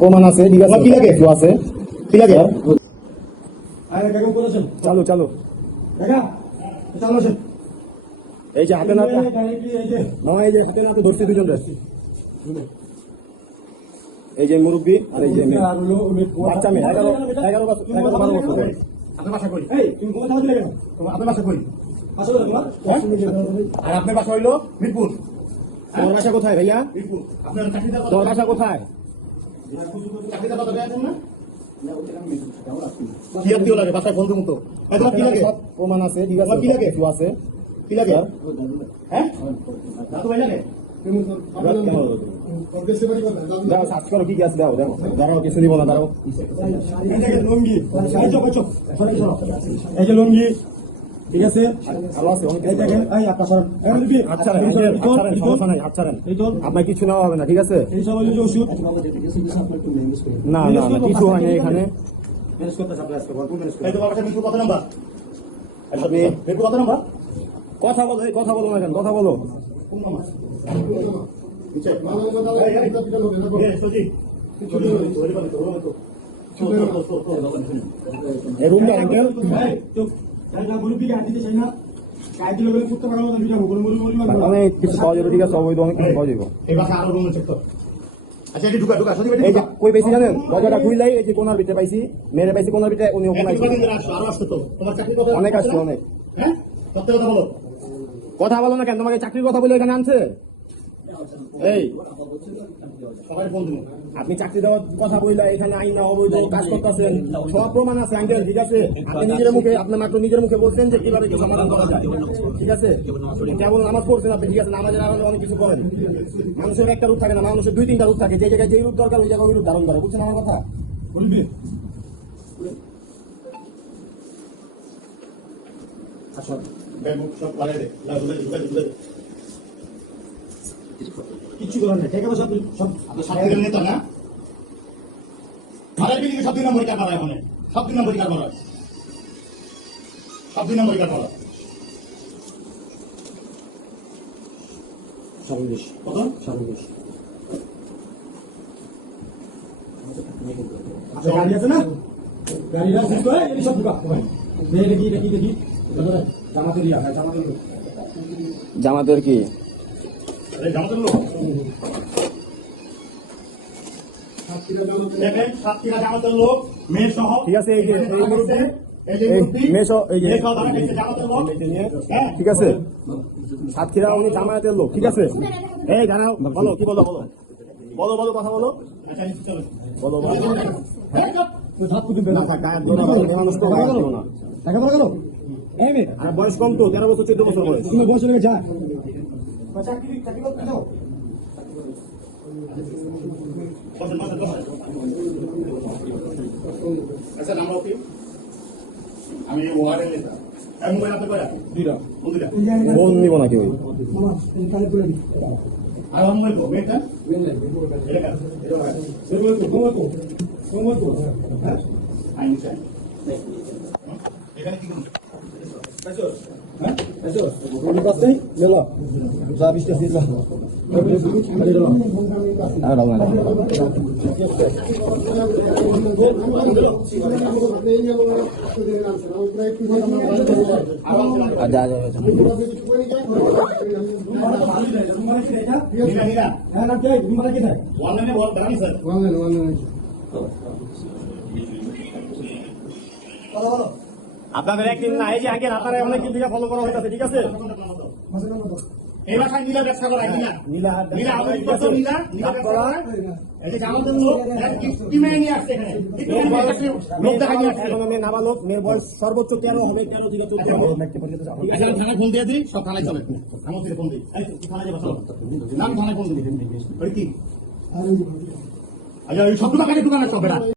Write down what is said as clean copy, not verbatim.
প্রমাণ আছে, ঠিক আছে, কি লাগে আছে, কি লাগে চালু চালু এই যে হাতে না এই যে হাতে না ধরছি দুজন, এই যে মুরব্বী আর এই যে বাচ্চা মেয়ে 11 বছর 12 বছর। আপনার বাসা কই? তুমি কোথা থেকে গেল? আপনার বাসা কই? বাসা হলো তোমার? আর আপনার বাসা হইলো মিরপুর। তোমার বাসা কোথায় ভাইয়া? মিরপুর। আপনার চাকরিটা তোমার বাসা কোথায়? চাকরিটা কত দেন না? কি আপনি লাগে বাসায় বন্ধু মতো? তোমার কি লাগে? প্রমাণ আছে, ঠিক আছে, কি লাগে আছে, কি লাগে? হ্যাঁ দাদু ভাই লাগে? দাও সার্চ করো কি আছে, দাও দেখো, দাঁড়াও কিছু দিব না, দাঁড়াও। লুঙ্গি এই যে লুঙ্গি, ঠিক আছে, ভালো আছে অনেক দেখেন। এই আপনার সর আচ্ছা সমস্যা নাই, আচ্ছা আপনার কিছু নেওয়া হবে না, ঠিক আছে। এই সব হলো ওষুধ, না না না কিছু হয় না এখানে। ম্যানেজ করতে সাপ্লাই আসতে বল। এই তো বাবাটা মিরপুর কত নাম্বার? আপনি মিরপুর কত নাম্বার? কথা বলো, এই কথা বলো না কেন, কথা বলো। কোন নাম্বার? নিচে এই রুমটা আঙ্কেল অনেক কিছু পাওয়া যাবে, ঠিক আছে, অবৈধ অনেক কিছু পাওয়া যাবে। কই পাইছি জানেন? দরজাটা খুললাই এই যে কোনার ভিতরে পাইছি, মেরে পাইছি কোনার ভিতরে, উনি ওখানে অনেক আসছে অনেক। কথা বলো না কেন, তোমাকে চাকরির কথা বলে এখানে আনছে। এই আপনি চাকরি দেওয়ার কথা বললে এখানে আইন না অবৈধ কাজ করতেছেন, সব প্রমাণ আছে আঙ্কেল, ঠিক আছে। আপনি নিজের মুখে, আপনার মাত্র নিজের মুখে বলছেন যে কিভাবে কি সমাধান করা যায়, ঠিক আছে। কেবল নামাজ পড়ছেন আপনি, ঠিক আছে, নামাজের আড়ালে অনেক কিছু করেন। মানুষের একটা রূপ থাকে না, মানুষের 2-3টা রূপ থাকে, যে জায়গায় যে রূপ দরকার ওই জায়গায় ওই রূপ ধারণ করে, বুঝছেন আমার কথা? বলবি কিছু করার নেই, ঠিক আছে। সব নেতা না ভাড়ার বিল্ডিং সব 2 নম্বর কারবার হয়, মানে সব 2 নম্বর কারবার হয়, সব 2 নম্বর কারবার হয়। সর্বদেশ কত? সর্বদেশ আচ্ছা গাড়ি আছে না, গাড়ি রাখছি তো এই সব ঢুকা ভাই। দেখি দেখি দেখি জামাতের ইয়া, জামাতের লোক, জামাতের কি জামাতের লোক জামাতের লোক মেয়ে সহ, ঠিক আছে। এই যে মেয়ে সহ, এই যে ঠিক আছে, সাতক্ষীরা উনি জামায়াতের লোক, ঠিক আছে। এই জানাও, বলো কি বলো, বলো বলো বলো কথা বলো, বলো বয়স কম তো, 13 বছর 14 বছর বয়স, তুমি বয়স লেগে যা আমি মোবাইল আপনি কয়টা? 2টা। ফোন নিব নাকি ওই আর মোবাইল কো বেটা এটা এখানে কি করুন পাইছো? হ্যাঁ পাইছো কোন পাস নেই লেলো যা 20টা দিয়ে দাও আরে দাও আর দাও না আজা আজা হ্যাঁ না কে তুমি বলা কি থাকে অনলাইনে বল দাঁড়ানি স্যার অনলাইনে আপনাদের একদিন না, এই যে আগে আপনারা অনেকদিন থেকে ফলো করা হইতাছে, ঠিক আছে। এই বাসায় নীলা ব্যবসা করা, নীলা এই যে আমাদের লোক কি মেয়ে নিয়ে আসছে এখানে, লোক দেখা নিয়ে আসছে, মেয়ে নাবালক, মেয়ের বয়স সর্বোচ্চ 13 হবে, 13 থেকে 14 হবে। এখানে থানায় ফোন দিয়ে দিই, সব থানায় চলে, আমার থেকে ফোন দিই, থানায় যাবো, নাম থানায় ফোন দিই, ওই কি আচ্ছা ওই সব দোকানে সব বেড়া